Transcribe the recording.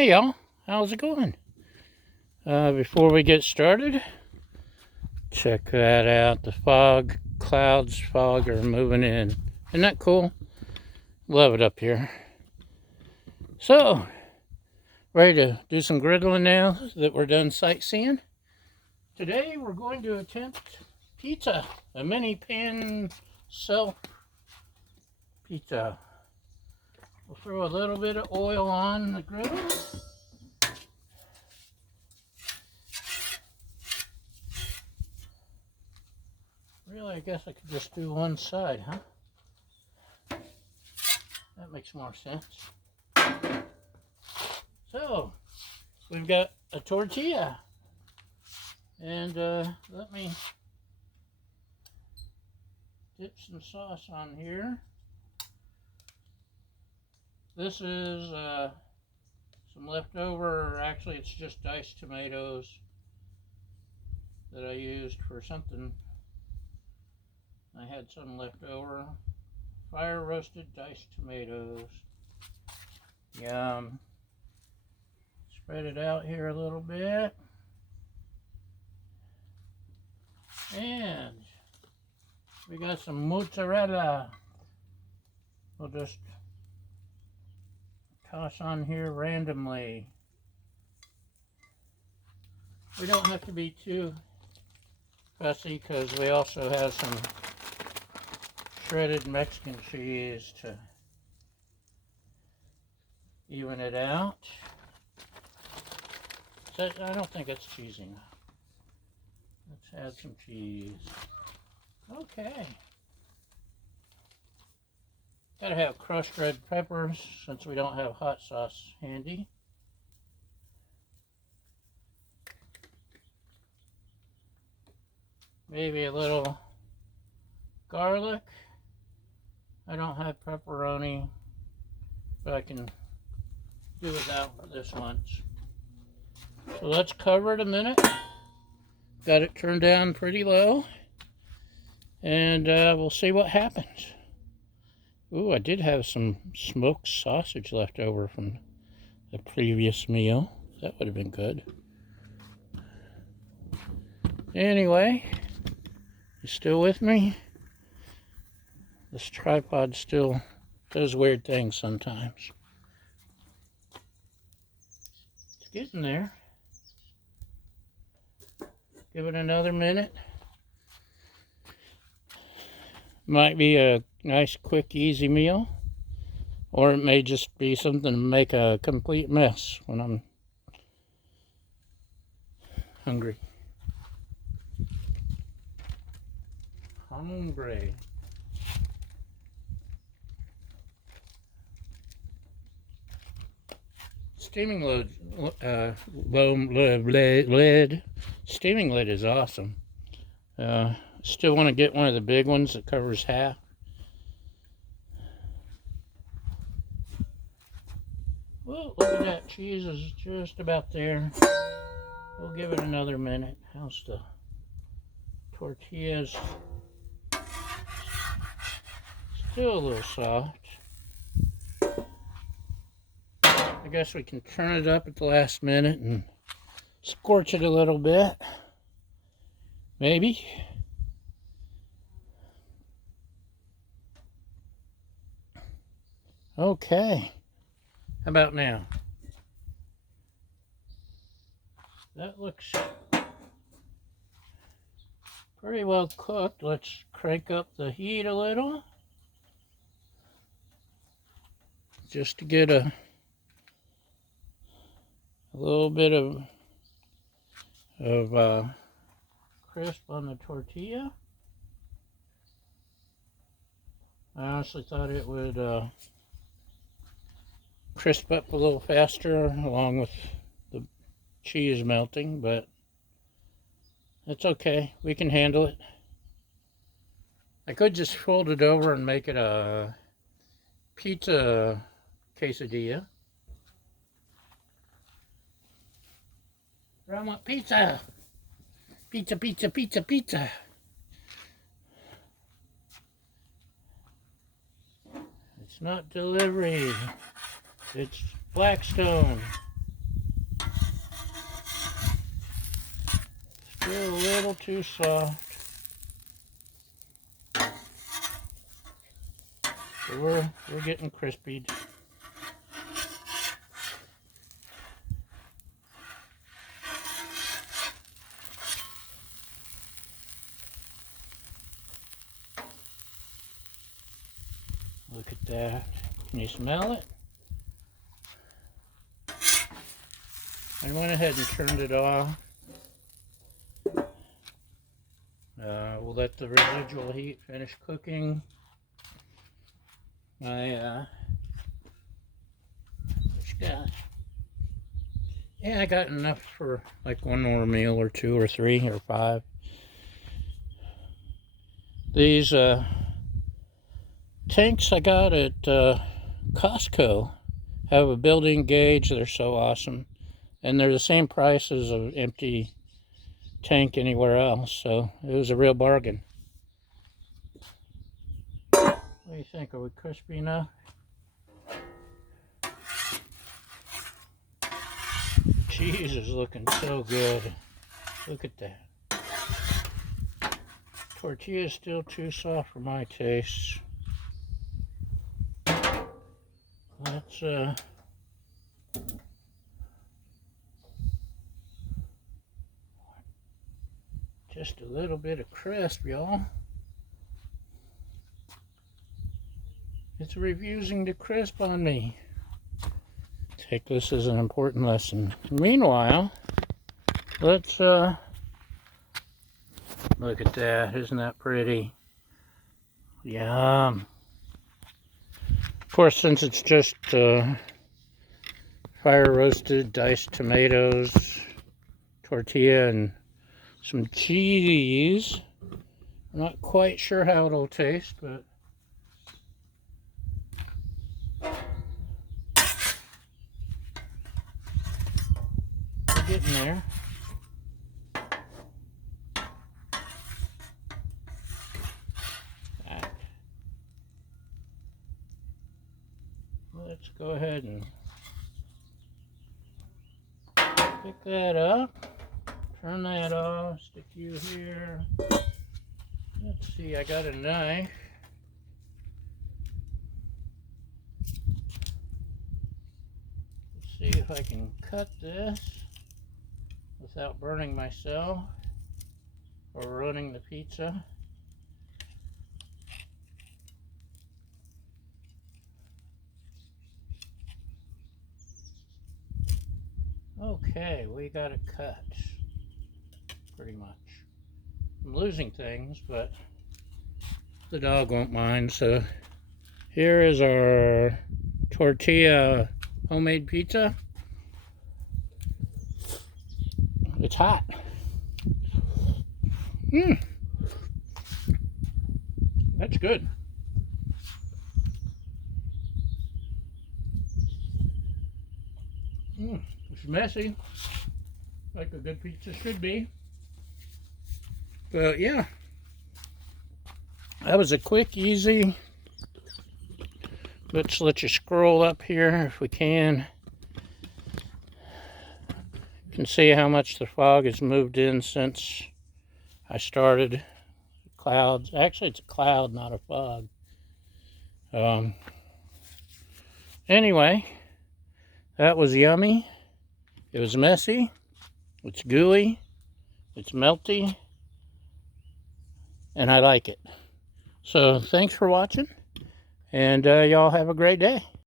Hey y'all, how's it going? Before we get started, check that out. The fog are moving in. Isn't that cool? Love it up here. So, ready to do some griddling now that we're done sightseeing. Today we're going to attempt pizza, a mini pan self pizza. We'll throw a little bit of oil on the griddle. Really, I guess I could just do one side, huh? That makes more sense. So, we've got a tortilla. And let me dip some sauce on here. This is some leftover, actually it's just diced tomatoes that I used for something. I had some left over. Fire roasted diced tomatoes. Yum. Spread it out here a little bit. And we got some mozzarella. We'll just toss on here randomly. We don't have to be too fussy because we also have some shredded Mexican cheese to even it out. So I don't think it's cheesy enough. Let's add some cheese. Okay. Gotta have crushed red peppers since we don't have hot sauce handy. Maybe a little garlic. I don't have pepperoni, but I can do without for this lunch. So let's cover it a minute. Got it turned down pretty low. And we'll see what happens. Ooh, I did have some smoked sausage left over from the previous meal. That would have been good. Anyway, you still with me? This tripod still does weird things sometimes. It's getting there. Give it another minute. Might be a nice, quick, easy meal. Or it may just be something to make a complete mess when I'm hungry. Hungry. Steaming steaming lid is awesome. Still want to get one of the big ones that covers half. Well, look at that. Cheese is just about there. We'll give it another minute. How's the tortillas? Still a little soft. I guess we can turn it up at the last minute and scorch it a little bit. Maybe. Okay. How about now? That looks pretty well cooked. Let's crank up the heat a little. Just to get a little bit of crisp on the tortilla. I honestly thought it would crisp up a little faster along with the cheese melting, but it's okay. We can handle it. I could just fold it over and make it a pizza quesadilla. I want pizza. Pizza, pizza, pizza, pizza. It's not delivery. It's Blackstone. Still a little too soft. So we're getting crispy. Look at that. Can you smell it? I went ahead and turned it off. We'll let the residual heat finish cooking. I got enough for like one more meal or two or three or five. These tanks I got at Costco have a built-in gauge. They're so awesome, and they're the same price as an empty tank anywhere else, so it was a real bargain. What do you think? Are we crispy enough? Cheese is looking so good. Look at that. Tortilla is still too soft for my tastes. Let's just a little bit of crisp, y'all. It's refusing to crisp on me. Take this as an important lesson. Meanwhile, let's look at that. Isn't that pretty? Yum. Of course, since it's just fire roasted diced tomatoes, tortilla, and some cheese, I'm not quite sure how it'll taste, but we're getting there. Let's go ahead and pick that up, turn that off, stick you here. Let's see, I got a knife. Let's see if I can cut this without burning myself or ruining the pizza. Okay, we got it cut, pretty much. I'm losing things, but the dog won't mind. So here is our tortilla homemade pizza. It's hot. That's good. It's messy, like a good pizza should be. But yeah, that was a quick, easy. Let's let you scroll up here if we can. You can see how much the fog has moved in since I started. Clouds. Actually, it's a cloud, not a fog. Anyway, that was yummy. It was messy. It's gooey. It's melty. And I like it. So thanks for watching. And y'all have a great day.